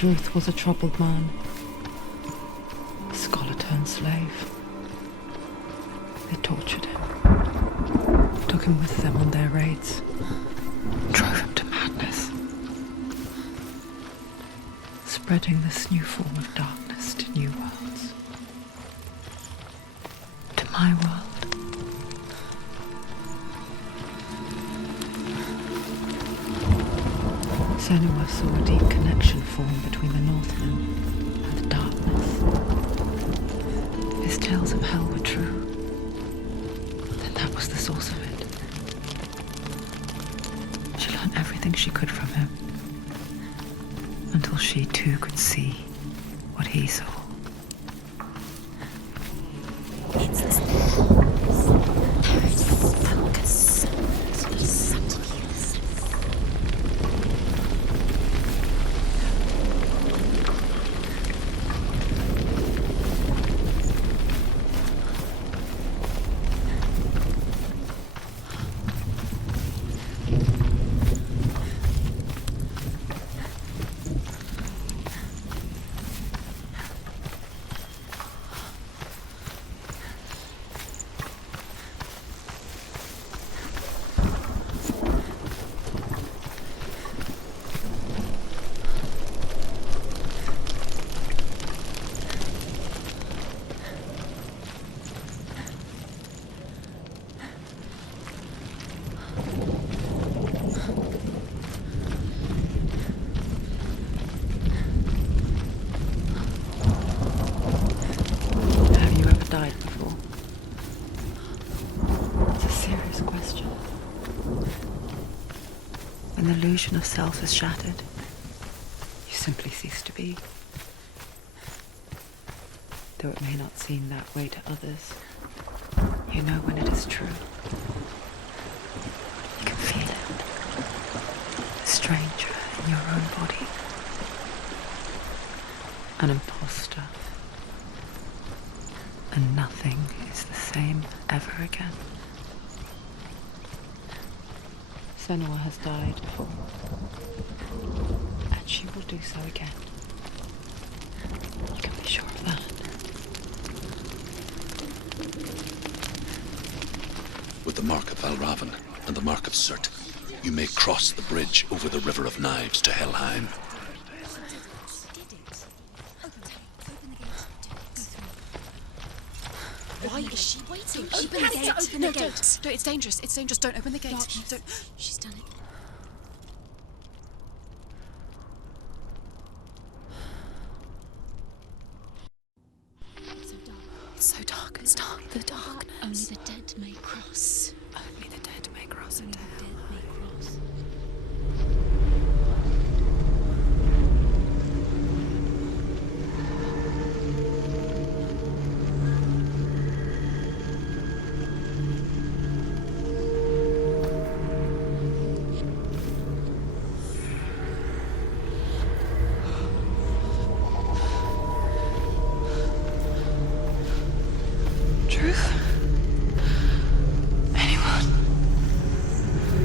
Druth was a troubled man, a scholar turned slave. They tortured him, took him with them on their raids, drove him to madness, spreading this new form of darkness to new worlds. To my world. Senua saw a deep connection form between the Northmen and the darkness. His tales of hell were true. Then that was the source of it. She learned everything she could from him, until she too could see what he saw. Died before? It's a serious question. When the illusion of self is shattered, you simply cease to be. Though it may not seem that way to others, you know when it is true. You can feel it. A stranger in your own body. An imposter. And nothing is the same ever again. Senua has died before, and she will do so again. You can be sure of that. With the mark of Valravan and the mark of Surt, you may cross the bridge over the River of Knives to Helheim. Why is she waiting? Open the gate. Open the gate. No, it's dangerous. It's dangerous. Don't open the gate. Don't. She's done it. It's so dark. It's dark. The darkness. Only the dead may cross. Only the dead may cross Only into the hell. dead may cross.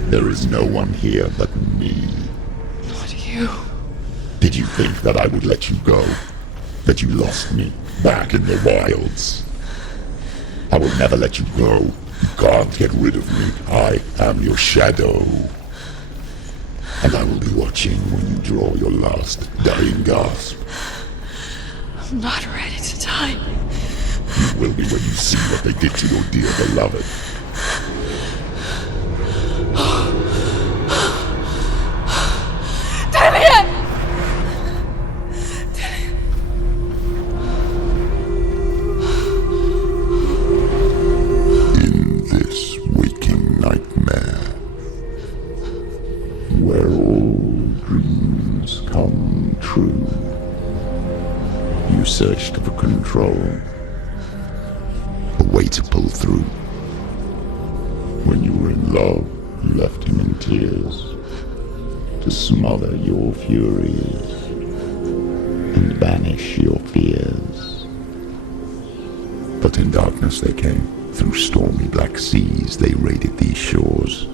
There is no one here but me. Not you. Did you think that I would let you go? That you lost me back in the wilds? I will never let you go. You can't get rid of me. I am your shadow. And I will be watching when you draw your last dying gasp. I'm not ready to die. You will be when you see what they did to your dear beloved. In this waking nightmare, where all dreams come true, you searched for control, a way to pull through. When you were in love, you left him in tears, to smother your furies and banish your fears. But in darkness they came, through stormy black seas they raided these shores.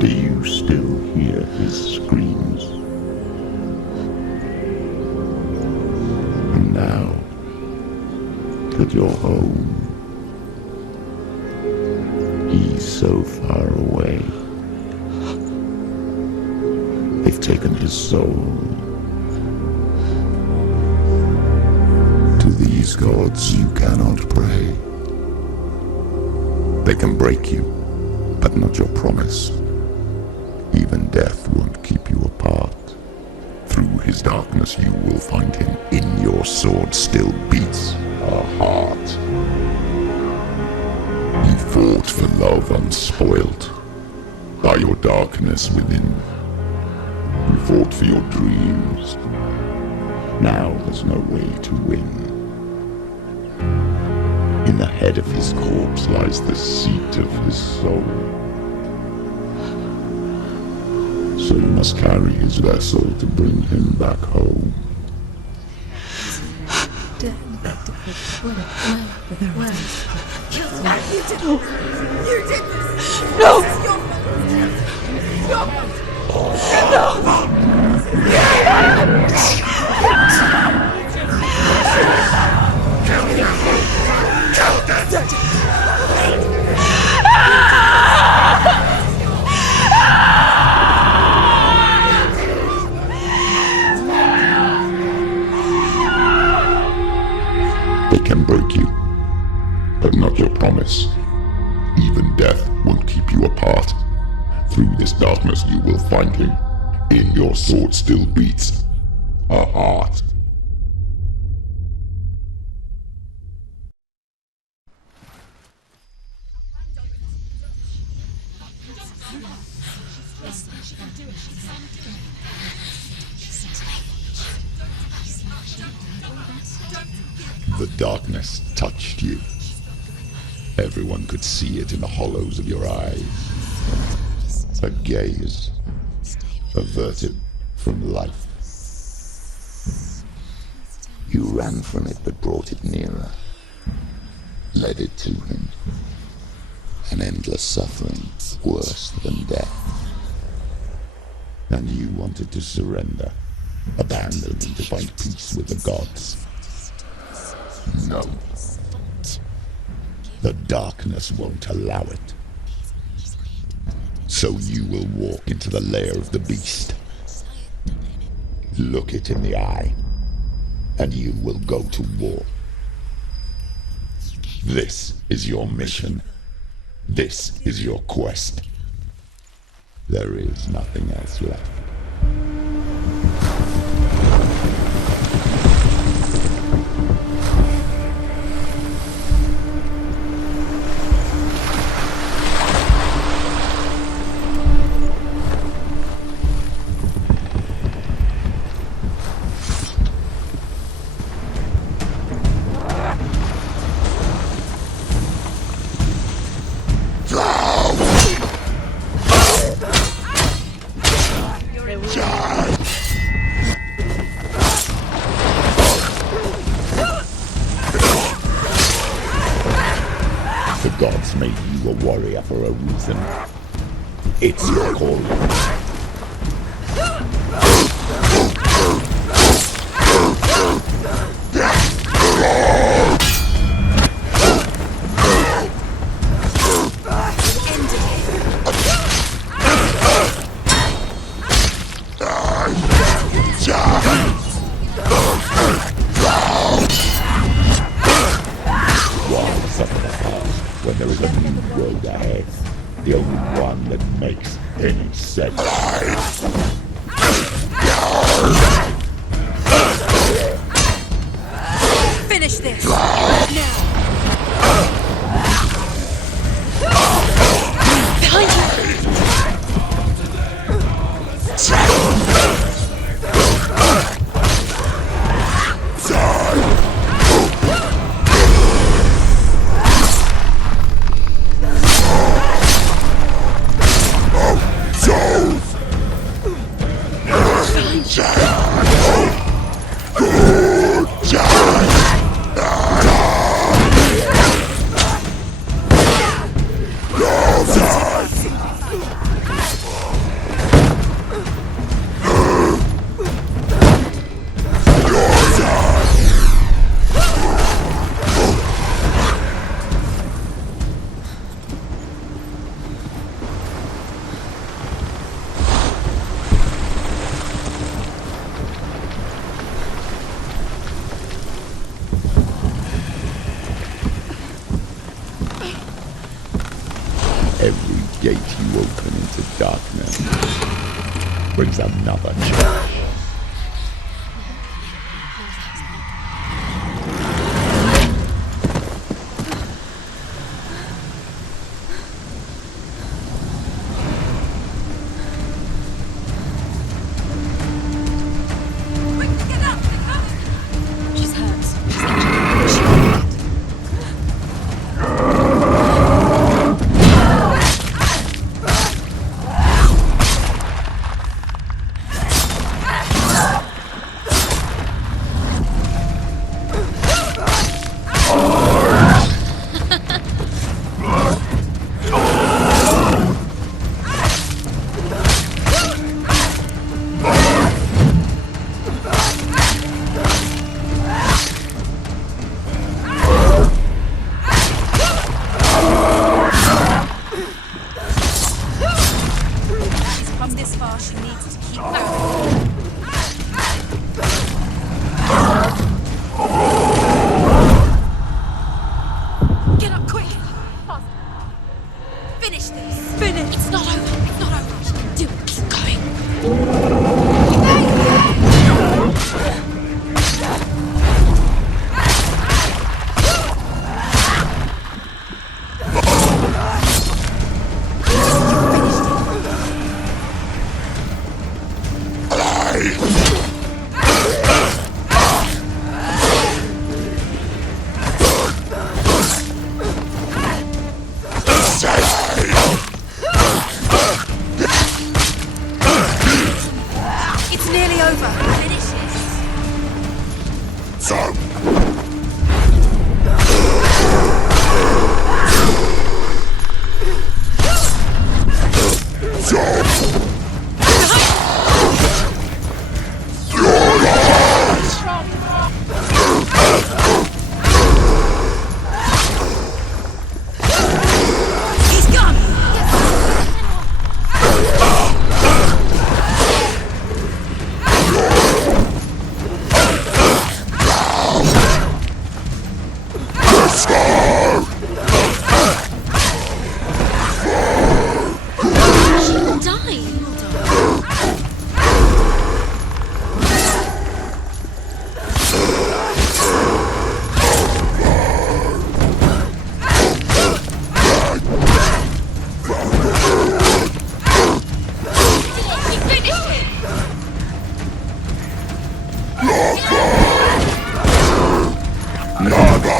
Do you still hear his screams? that you're home. He's so far away. They've taken his soul. To these gods you cannot pray. They can break you, but not your promise. Even death won't keep you apart. Through his darkness you will find him. In your sword still beats a heart. You fought for love unspoilt by your darkness within. You fought for your dreams. Now there's no way to win. In the head of his corpse lies the seat of his soul. So you must carry his vessel to bring him back home. They can break you, but not your promise. Even death won't keep you apart. Through this darkness you will find him. In your sword still beats a heart. The darkness touched you. Everyone could see it in the hollows of your eyes. A gaze averted from life. You ran from it but brought it nearer. Led it to him. An endless suffering worse than death. And you wanted to surrender, abandon and to find peace with the gods. No. The darkness won't allow it. So you will walk into the lair of the beast. Look it in the eye, and you will go to war. This is your mission. This is your quest. There is nothing else left. The gods made you a warrior for a reason. It's your calling. When there is a new road ahead, the only one that makes any sense. Finish this! Now! Behind you! Yeah! Every gate you open into darkness brings another challenge. She's hurt. She's injured. She's dead. Come this far, she needs to keep going. Get up quick! Faster. Finish this! Finish! It's not over! It's not over! Do it! Keep going! It's nearly over! Finish this! So, He's gone! She will die! He will die. You finished it! never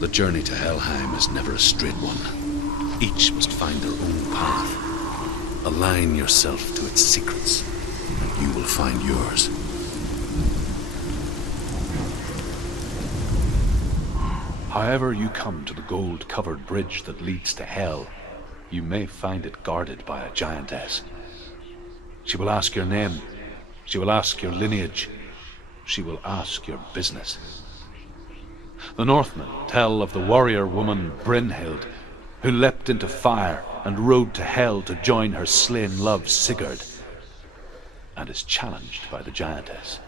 The journey to Helheim is never a straight one. Each must find their own path. Align yourself to its secrets, and you will find yours. However you come to the gold-covered bridge that leads to Hell, you may find it guarded by a giantess. She will ask your name. She will ask your lineage. She will ask your business. The Northmen tell of the warrior woman Brynhild, who leapt into fire and rode to Hell to join her slain love Sigurd, and is challenged by the giantess.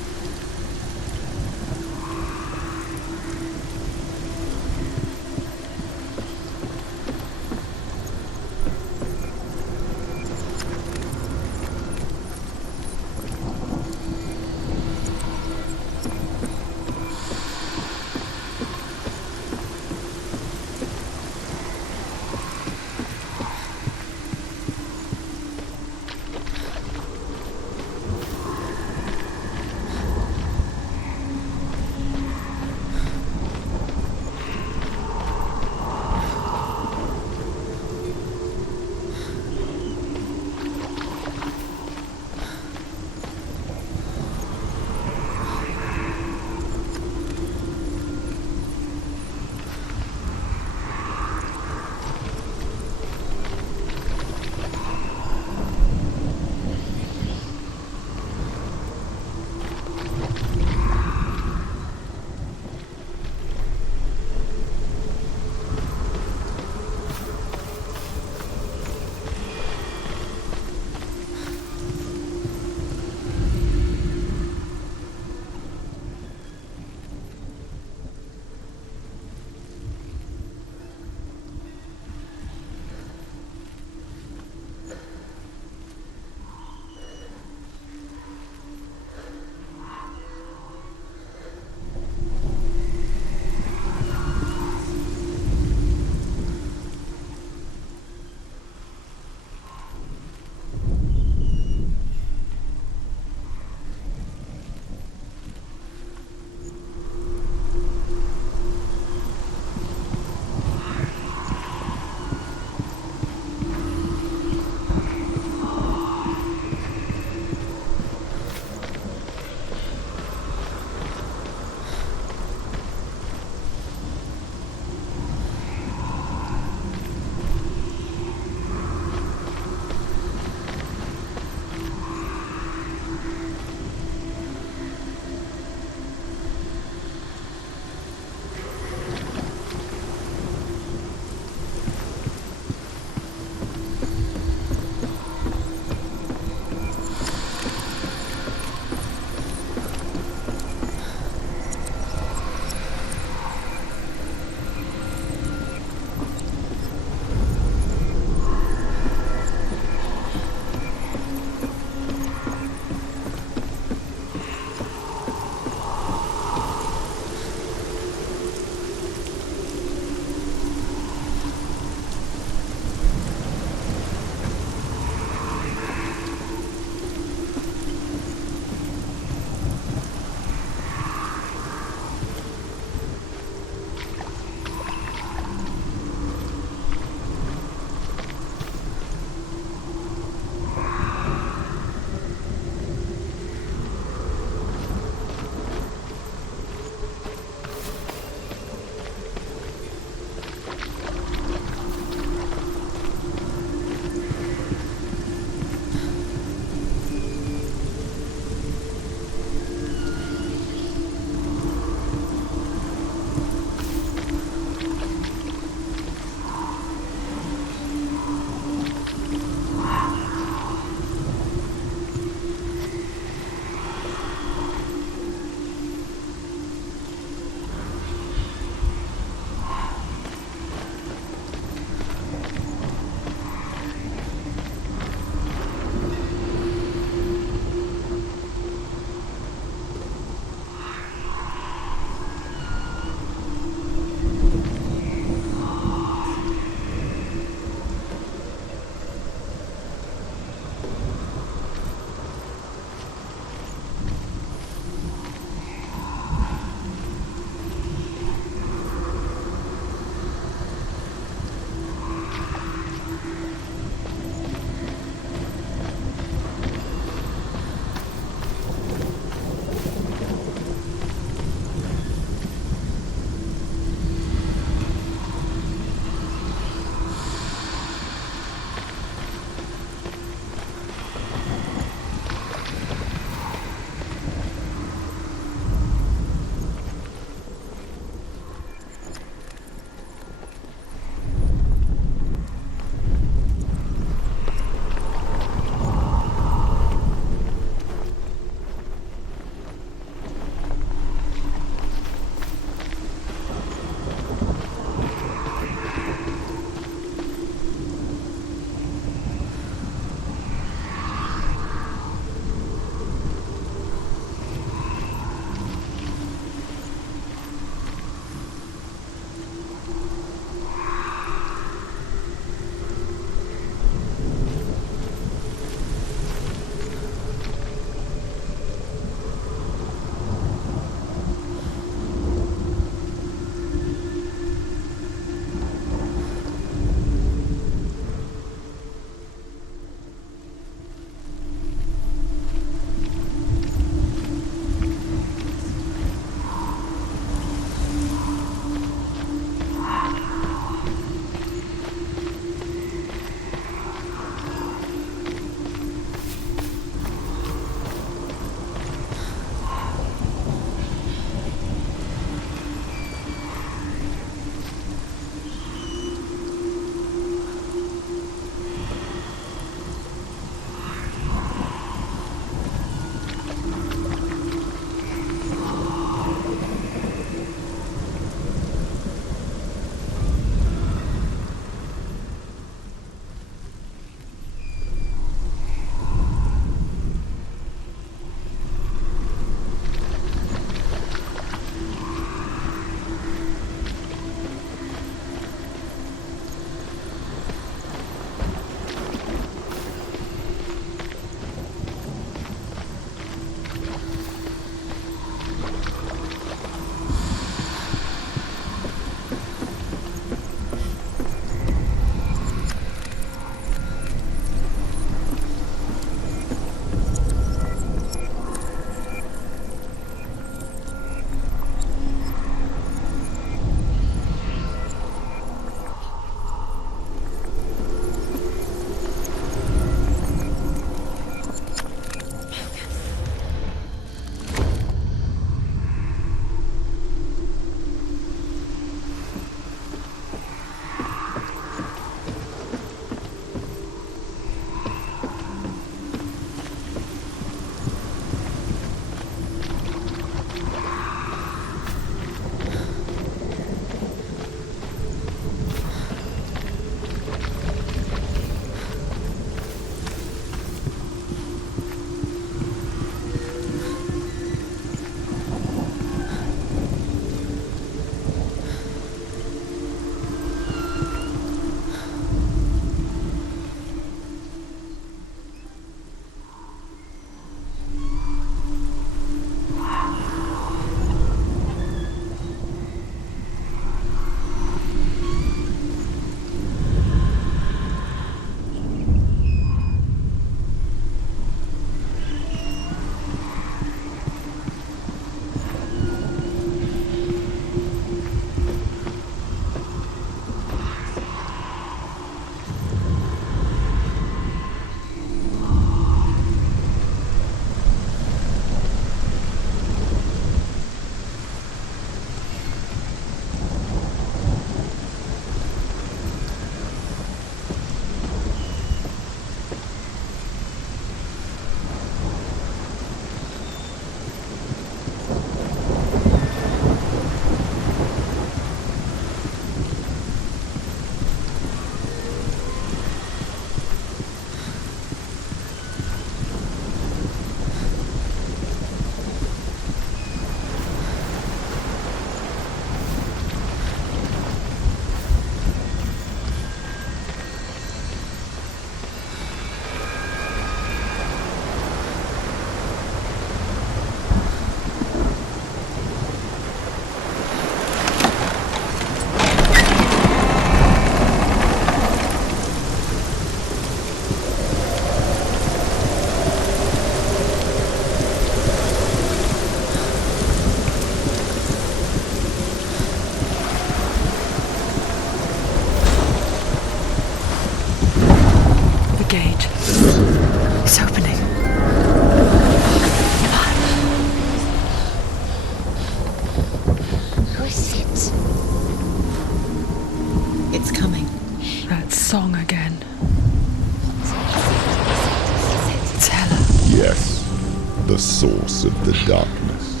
the source of the darkness.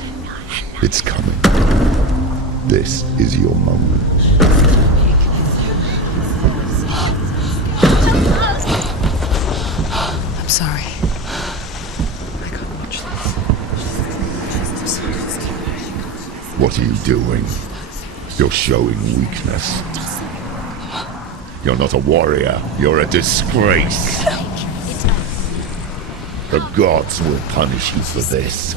It's coming. This is your moment. I'm sorry. I can't watch this. What are you doing? You're showing weakness. You're not a warrior. You're a disgrace. The gods will punish you for this.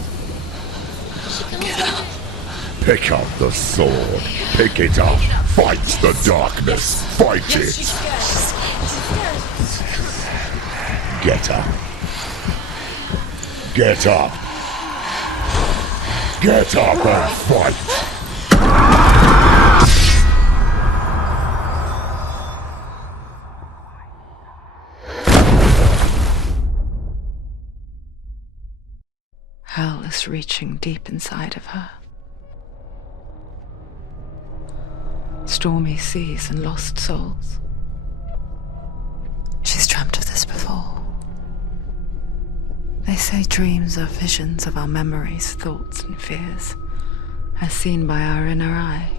Pick up the sword. Pick it up. Fight the darkness. Fight it. Get up. Get up. Get up and fight. Hell is reaching deep inside of her. Stormy seas and lost souls. She's dreamt of this before. They say dreams are visions of our memories, thoughts and fears, as seen by our inner eye.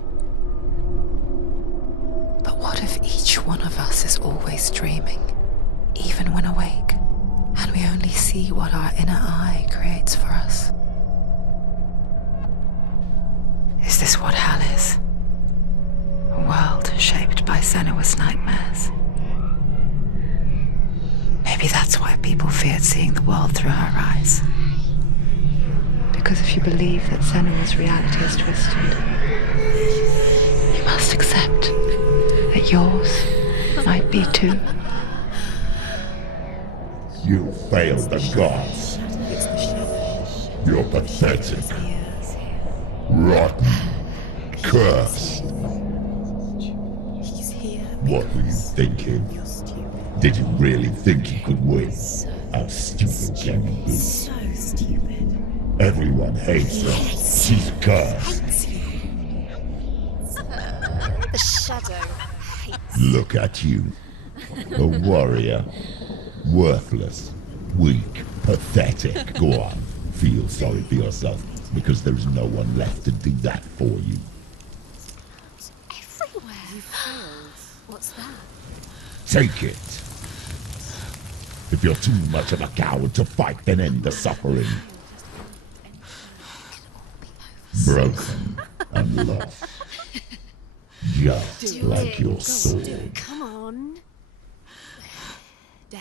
But what if each one of us is always dreaming, even when awake, and we only see what our inner eye creates for us? Is this what hell is? A world shaped by Senua's nightmares. Maybe that's why people feared seeing the world through her eyes. Because if you believe that Senua's reality is twisted, you must accept that yours might be too. You failed the gods. You're pathetic. Rotten. Cursed. What were you thinking? Did you really think you could win? How stupid can you be? So stupid. Everyone hates her. She's cursed. The shadow hates. Look at you. A warrior. Worthless. Weak. Pathetic. Go on. Feel sorry for yourself, because there's no one left to do that for you. Everywhere. You failed. What's that? Take it. If you're too much of a coward to fight, then end the suffering. Broken and lost. Just like your sword. Come on. There.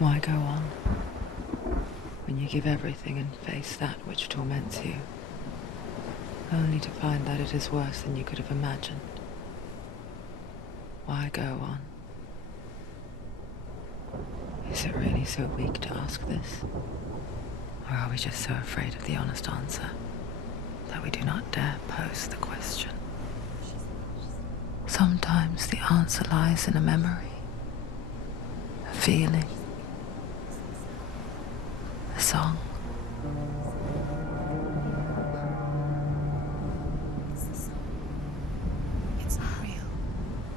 Why go on when you give everything and face that which torments you, only to find that it is worse than you could have imagined? Why go on? Is it really so weak to ask this? Or are we just so afraid of the honest answer that we do not dare pose the question? Sometimes the answer lies in a memory, a feeling, a song. It's not real.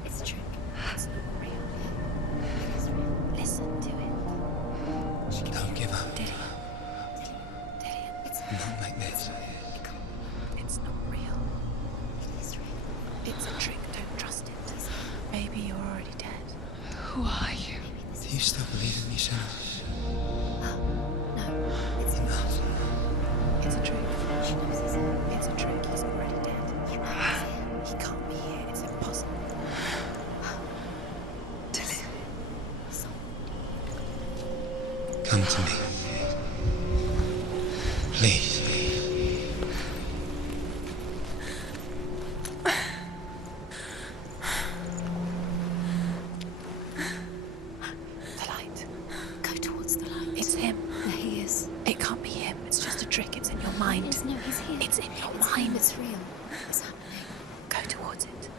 It's a trick. It's not real. It's real. Listen to it. Don't give up. Did it? It's Not like this. It's not real. It is real. It's a trick. Don't trust it. Maybe you're already dead. Who are you? Do you still believe in me, Senua? No, it's Enough. It's a trick. She knows it's a trick. He's already dead. He can't be here. It's impossible. Come to me. Please. The light. Go towards the light. It's him. There he is. It can't be him. It's just a trick. It's in your mind. No, he's here. It's in your mind. It's real. It's happening. Go towards it.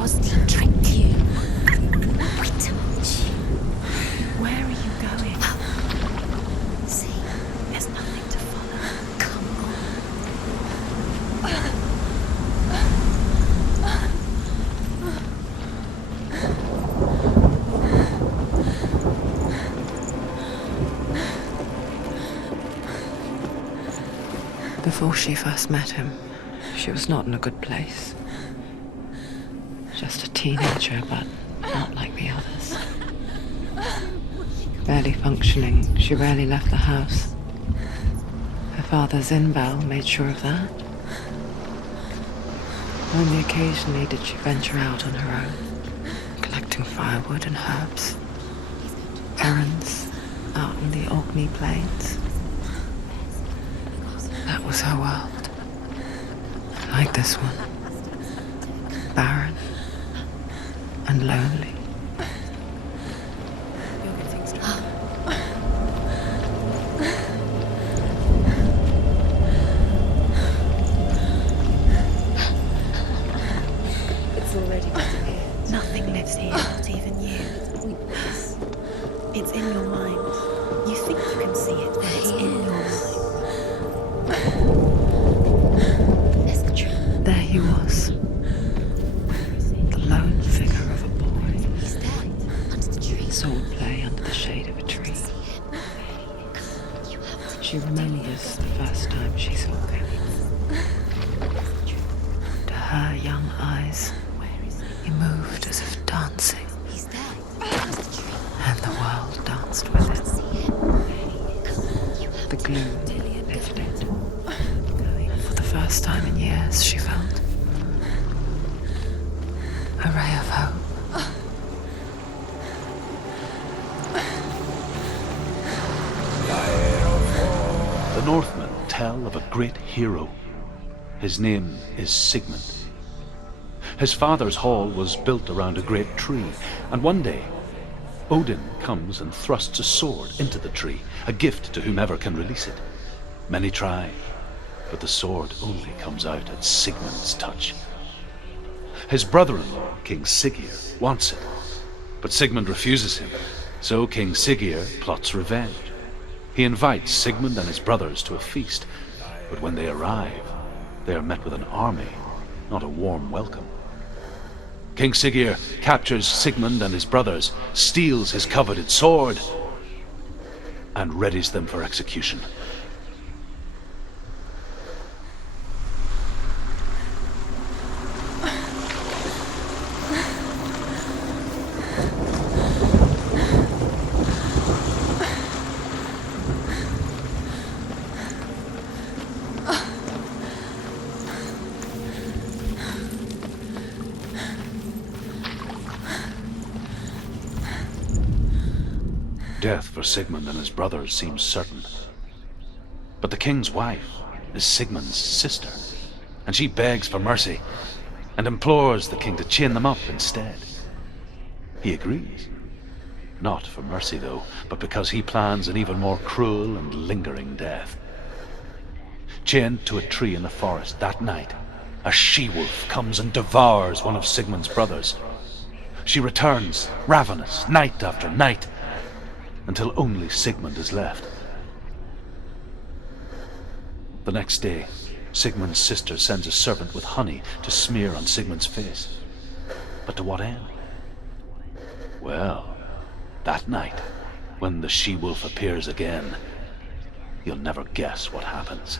was to trick you. I told you. Where are you going? Oh. See, there's nothing to follow. Come on. Before she first met him, she was not in a good place. Just a teenager, but not like the others. Barely functioning, she rarely left the house. Her father's in-bell made sure of that. Only occasionally did she venture out on her own, collecting firewood and herbs. Errands out in the Orkney Plains. That was her world. Like this one. Barren and lonely. It's already disappeared. Nothing lives here, not even you. It's in your mind. You think you can see it, but it's in your mind. There's the truth. There he was. The lone figure of a boy. He's there, under the tree. Sword play under the shade of a tree. She remembers the first time she saw him. To her young eyes, he moved as if dancing. He's there, under the tree. And the world danced with him. The gloom lifted. For the first time in years, she felt a ray of hope. The Northmen tell of a great hero. His name is Sigmund. His father's hall was built around a great tree, and one day Odin comes and thrusts a sword into the tree, a gift to whomever can release it. Many try, but the sword only comes out at Sigmund's touch. His brother-in-law, King Siggeir, wants it, but Sigmund refuses him, so King Siggeir plots revenge. He invites Sigmund and his brothers to a feast, but when they arrive, they are met with an army, not a warm welcome. King Siggeir captures Sigmund and his brothers, steals his coveted sword, and readies them for execution. Death for Sigmund and his brothers seems certain. But the king's wife is Sigmund's sister, and she begs for mercy and implores the king to chain them up instead. He agrees. Not for mercy, though, but because he plans an even more cruel and lingering death. Chained to a tree in the forest that night, a she-wolf comes and devours one of Sigmund's brothers. She returns, ravenous, night after night, until only Sigmund is left. The next day, Sigmund's sister sends a servant with honey to smear on Sigmund's face. But to what end? Well, that night, when the she-wolf appears again, you'll never guess what happens.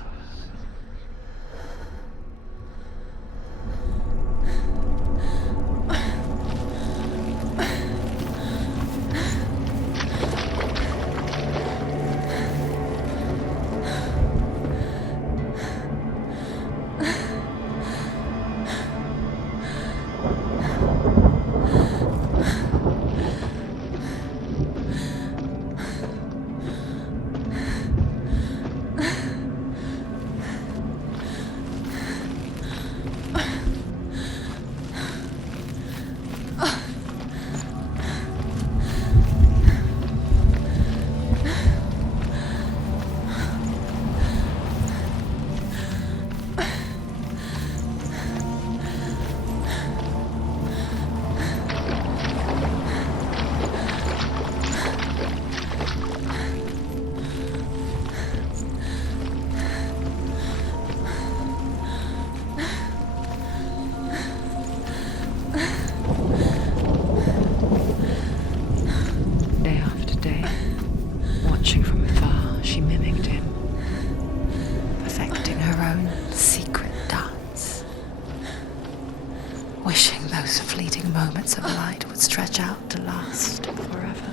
wishing those fleeting moments of light would stretch out to last forever.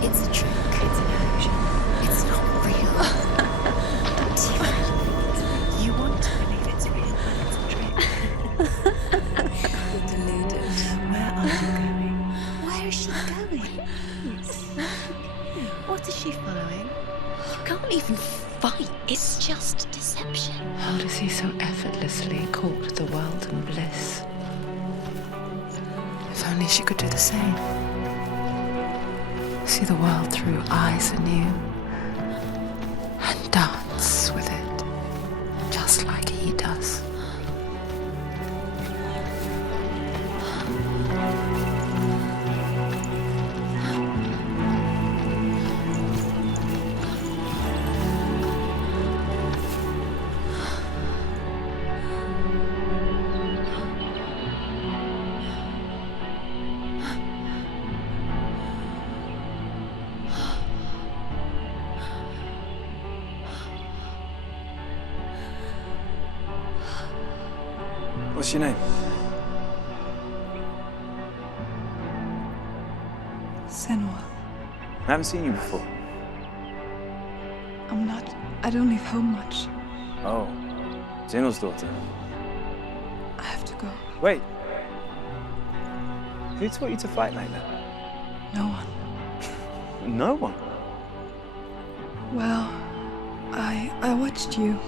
It's a trick. It's an illusion. It's not real. Don't you? You want to believe it's real, but it's a trick. You're deluded. Where are you going? Where is she going? What is she following? You can't even fight. It's just deception. How does he so effortlessly court the world and bliss? If only she could do the same. See the world through eyes anew and dance with it, just like he does. What's your name? Senua. I haven't seen you before. I don't leave home much. Oh, Zenua's daughter. I have to go. Wait. Who taught you to fight like that? No one. No one. Well, I watched you,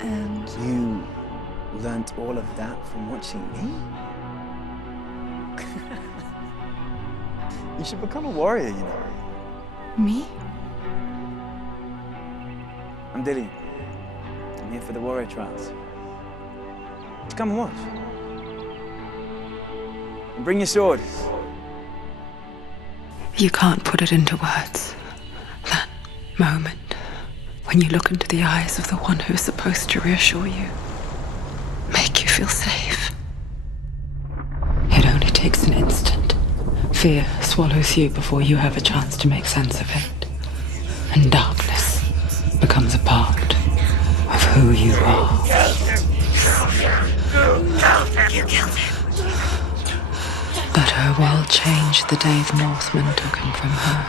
and You learnt all of that from watching me? You should become a warrior, you know. me? I'm Dillian. I'm here for the warrior trials. Come and watch. And bring your sword. You can't put it into words. That moment when you look into the eyes of the one who's supposed to reassure you, make you feel safe. It only takes an instant. Fear swallows you before you have a chance to make sense of it. And darkness becomes a part of who you are. You killed him. But her world changed the day the Northmen took him from her.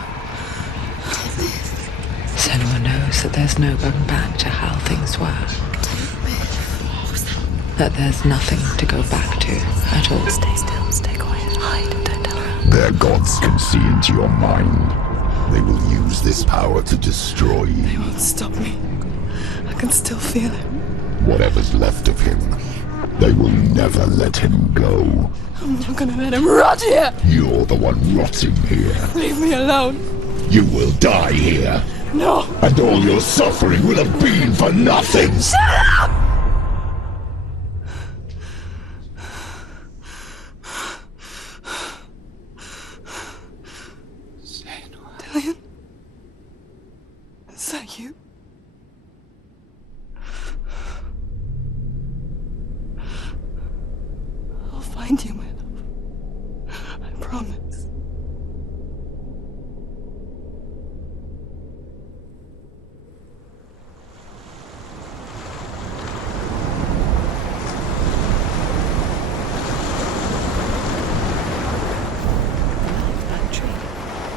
Senua knows that there's no going back to how things were. That there's nothing to go back to at all. Stay still, stay quiet, hide, don't tell her. Their gods can see into your mind. They will use this power to destroy They you. won't stop me. I can still feel it. Whatever's left of him, they will never let him go. I'm not gonna let him rot here. You're the one rotting here. Leave me alone. You will die here. No. And all your suffering will have been for nothing. Shut up! Dillian? Is that you? I'll find you, my love. I promise. That tree.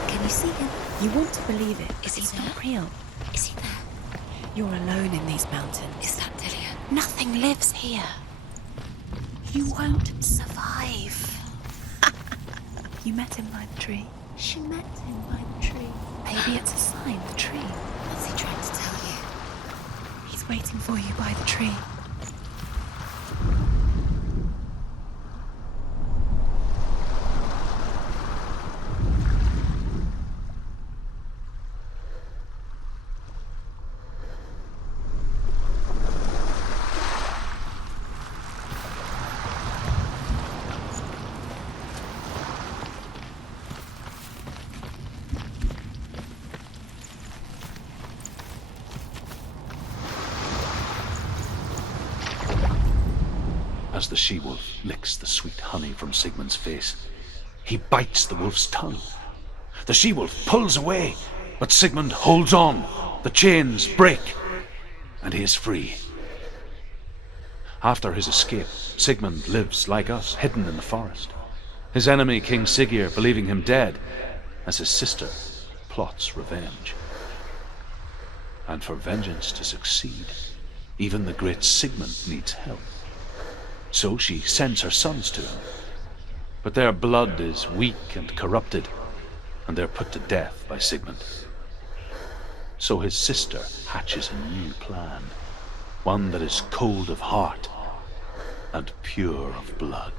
Can you see him? You want to believe it. Is he not real? Is he there? You're alone in these mountains. Is that Dillian? Nothing lives here. You won't survive. You met him by the tree. She met him by the tree. Maybe it's a sign, the tree. What's he trying to tell you? He's waiting for you by the tree. As the she-wolf licks the sweet honey from Sigmund's face, he bites the wolf's tongue. The she-wolf pulls away, But Sigmund holds on. The chains break, and he is free. After his escape, Sigmund lives like us, hidden in the forest. His enemy, King Siggeir, believing him dead, as his sister plots revenge. And for vengeance to succeed, even the great Sigmund needs help. So she sends her sons to him. But their blood is weak and corrupted, and they're put to death by Sigmund. So his sister hatches a new plan, one that is cold of heart and pure of blood.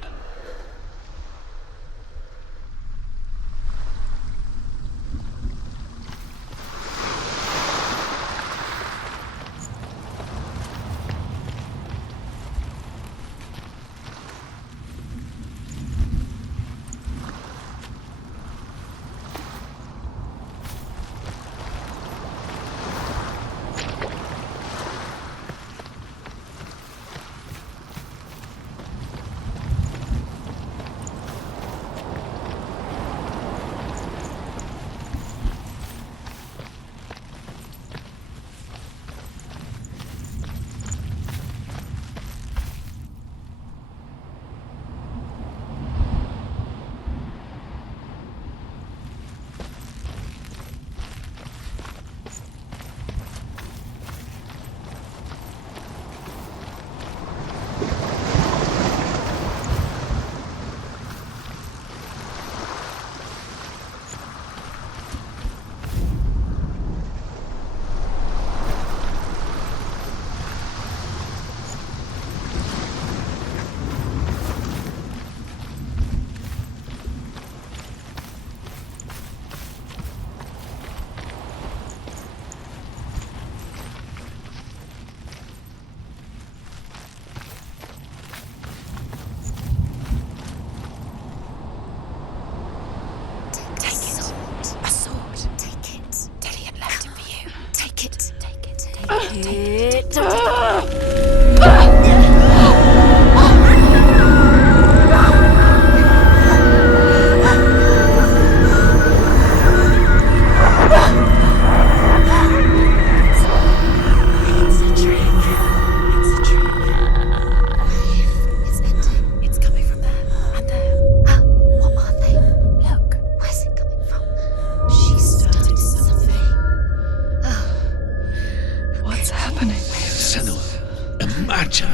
Imagine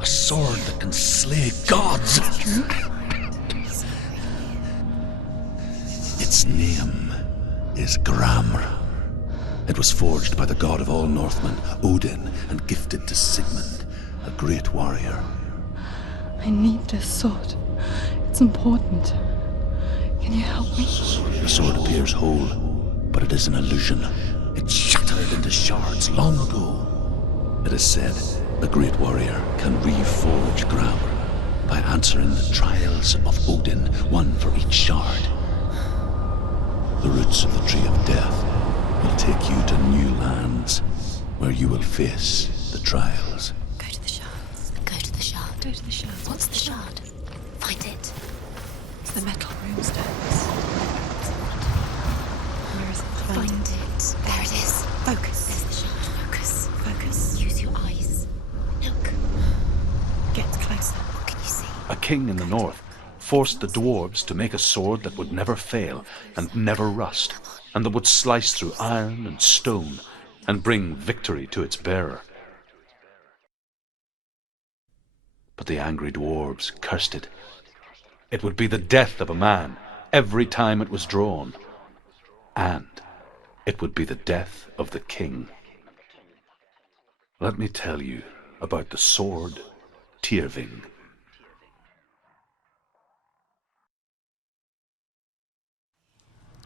a sword that can slay gods. Its name is Gramr. It was forged by the god of all Northmen, Odin, and gifted to Sigmund, a great warrior. I need this sword. It's important. Can you help me? The sword appears whole, but it is an illusion. It shattered into shards long ago. It is said the great warrior can reforge Gramr by answering the trials of Odin, one for each shard. The roots of the tree of death will take you to new lands where you will face the trials. Go to the shards. Go to the shard. Go to the shards. What's the shard? Find it. It's the metal runestones. Where is it? Find it. There it is. Focus. There's the shard. Focus. Focus. Use your eyes. Look. Get closer. What can you see? A king in the north forced the dwarves to make a sword that would never fail and never rust, and that would slice through iron and stone and bring victory to its bearer. But the angry dwarves cursed it. It would be the death of a man every time it was drawn, and it would be the death of the king. Let me tell you about the sword Tyrving.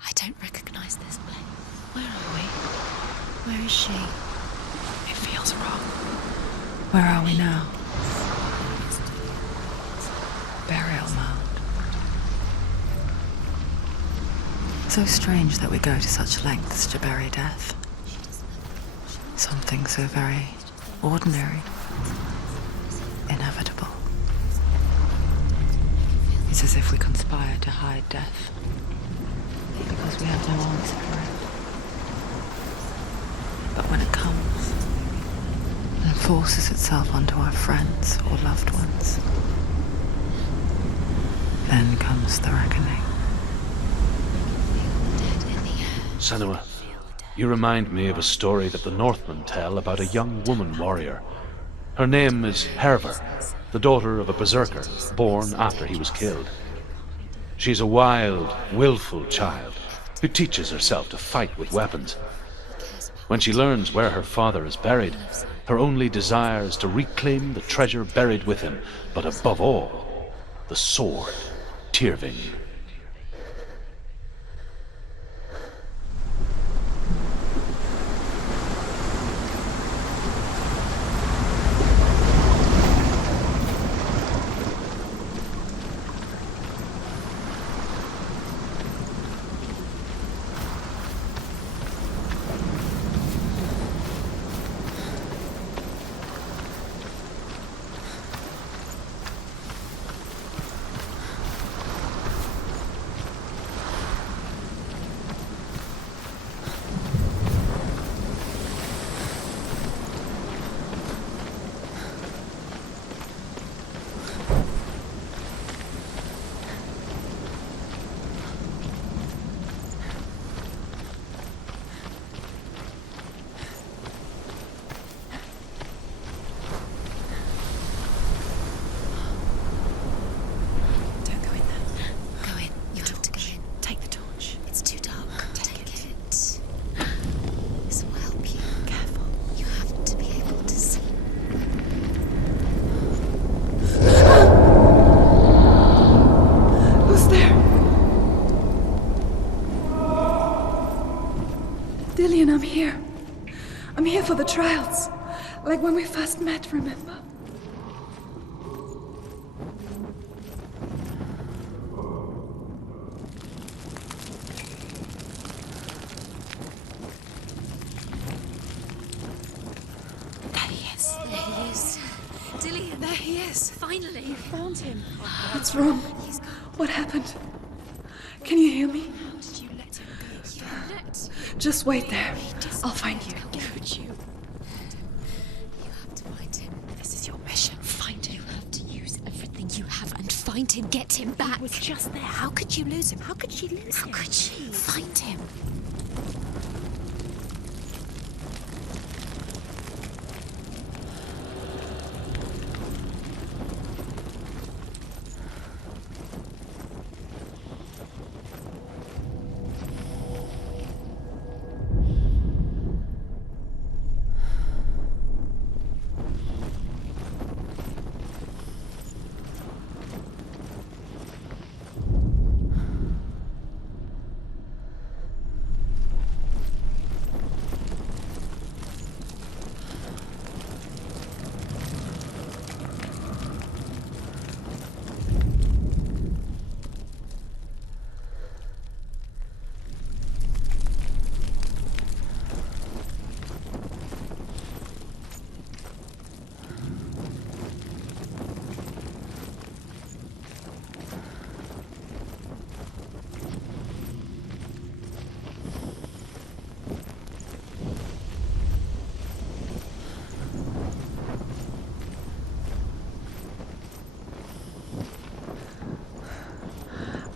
I don't recognize this place. Where are we? Where is she? It feels wrong. Where are we now? Burial mound. So strange that we go to such lengths to bury death. Something so very ordinary, inevitable. It's as if we conspire to hide death, because we have no answer for it. when it comes and forces itself onto our friends or loved ones. Then comes the reckoning. Senua, you remind me of a story that the Northmen tell about a young woman warrior. Her name is Herver, the daughter of a berserker born after he was killed. She's a wild, willful child who teaches herself to fight with weapons. When she learns where her father is buried, her only desire is to reclaim the treasure buried with him, but above all, the sword, Tyrving. Dillian, I'm here. I'm here for the trials. Like when we first met, remember? There he is. There he is. Dillian, there he is. Finally. You found him. What's wrong? What happened? Can you hear me? How did you let him go? You let... Just wait there. I'll find you. Could you? You have to find him. This is your mission. Find him. You have to use everything you have and find him. Get him back. He was just there. How could you lose him? How could she lose him? How could she? Find him.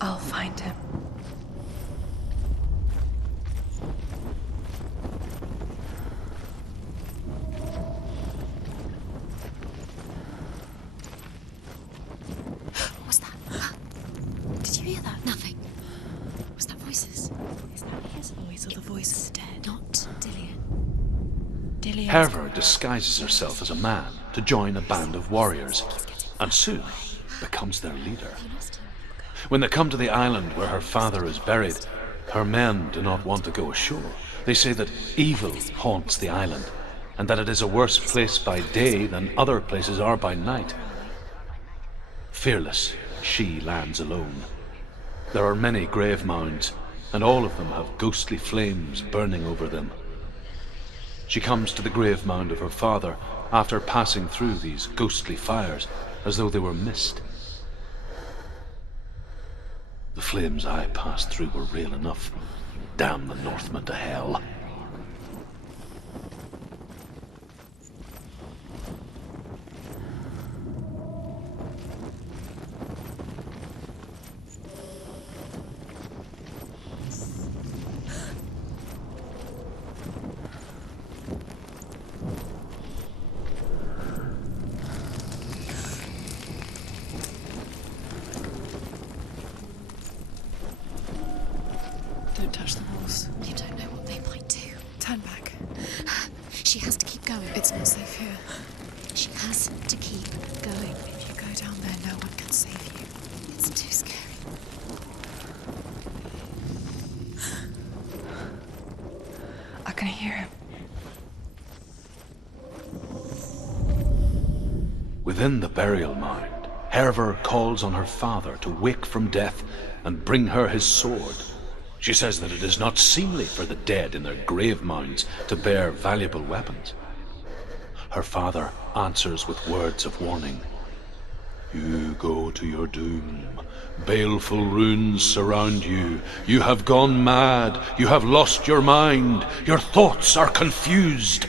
I'll find him. What was that? Did you hear that? Nothing. Was that voices? Is that his voice or the voice of the dead? Not Dillian. Herver disguises herself as a man to join a band of warriors, and soon becomes their leader. When they come to the island where her father is buried, her men do not want to go ashore. They say that evil haunts the island, and that it is a worse place by day than other places are by night. Fearless, she lands alone. There are many grave mounds, and all of them have ghostly flames burning over them. She comes to the grave mound of her father after passing through these ghostly fires, as though they were mist. The flames I passed through were real enough. Damn the Northmen to hell. She has to keep going. It's not safe here. She has to keep going. If you go down there, no one can save you. It's too scary. I can hear him. Within the burial mound, Herver calls on her father to wake from death and bring her his sword. She says that it is not seemly for the dead in their grave mounds to bear valuable weapons. Her father answers with words of warning. You go to your doom. Baleful runes surround you. You have gone mad. You have lost your mind. Your thoughts are confused.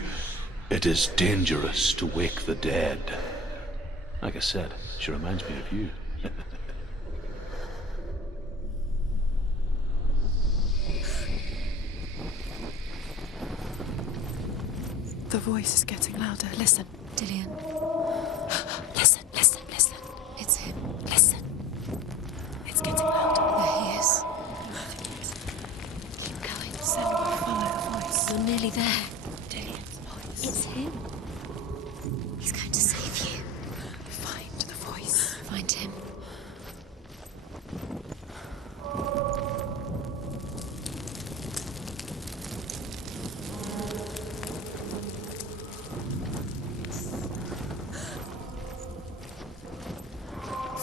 It is dangerous to wake the dead. Like I said, she reminds me of you. The voice is getting louder. Listen, Dillian. Listen, listen, listen. It's him. Listen. It's getting louder. There he is. Keep going. Senua, follow the voice. You're nearly there. Dillian's voice. It's him. He's going to save you. Find the voice. Find him.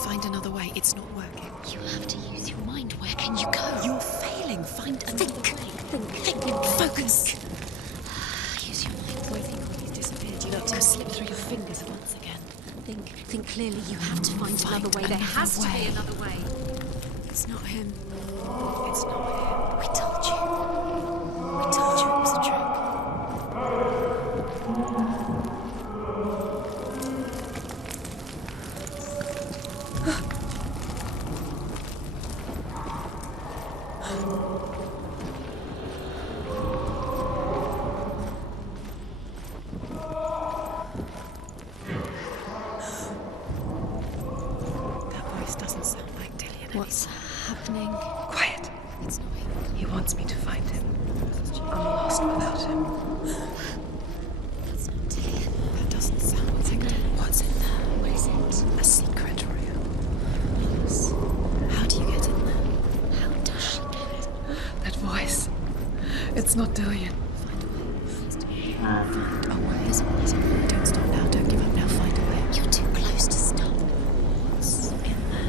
Find another way. It's not working. You have to use your mind. Where can you go? You're failing. Find another way. Think. Focus. Use your mind. I think when he's disappeared, you let him slip through your fingers once again. Think clearly. You have to find another way. There has to be another way. It's not him. It's not him. We told you. We told you it was a trick. What's happening? Quiet. It's not him. He wants me to find him. I'm lost without him. That's not Dillian. That doesn't sound like Dillian. What's in there? What is it? A secret room. Yes. How do you get in there? How does she get? That voice. It's not Dillian. Find a way. Find a way. There's a way. Don't stop now. Don't give up now. Find a way. You're too close to stop. What's in there?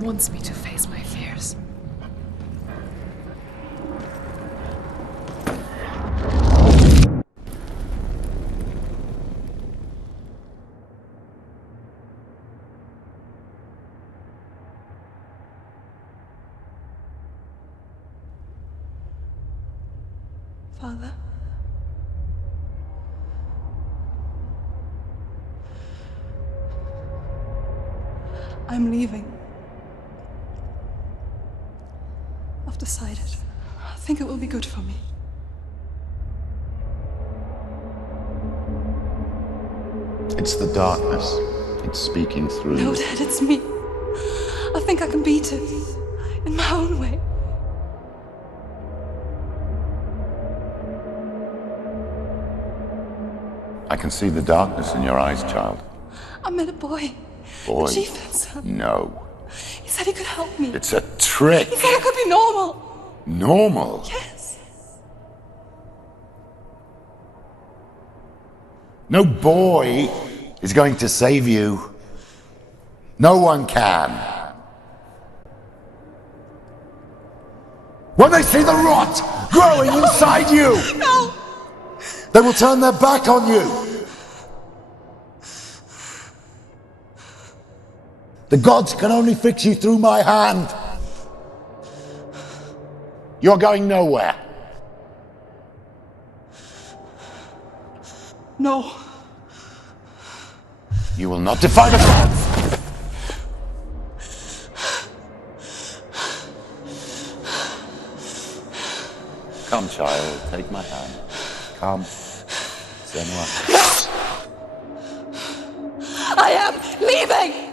Wants me to face my fears. Father? I'm leaving. I've decided. I think it will be good for me. It's the darkness. It's speaking through. No, Dad, it's me. I think I can beat it. In my own way. I can see the darkness in your eyes, child. I met a boy. Boy? The chieftain's son. No. He said he could help me. It's a trick. He said I could be normal. Normal? Yes. No boy is going to save you. No one can. When they see the rot growing inside you, No! they will turn their back on you. The gods can only fix you through my hand. You're going nowhere. No. You will not defy the gods! Come, child, take my hand. Come. Senua. I am leaving!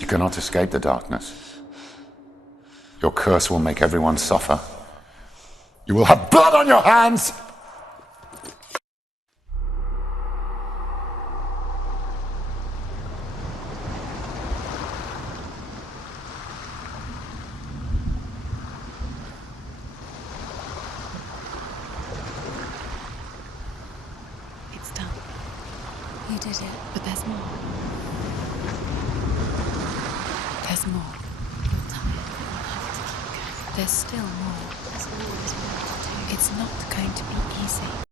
You cannot escape the darkness. Your curse will make everyone suffer. You will have blood on your hands! It's done. You did it, but there's more. There's more. You'll die. You'll have to keep going. There's still more. There's always more to do. It's not going to be easy.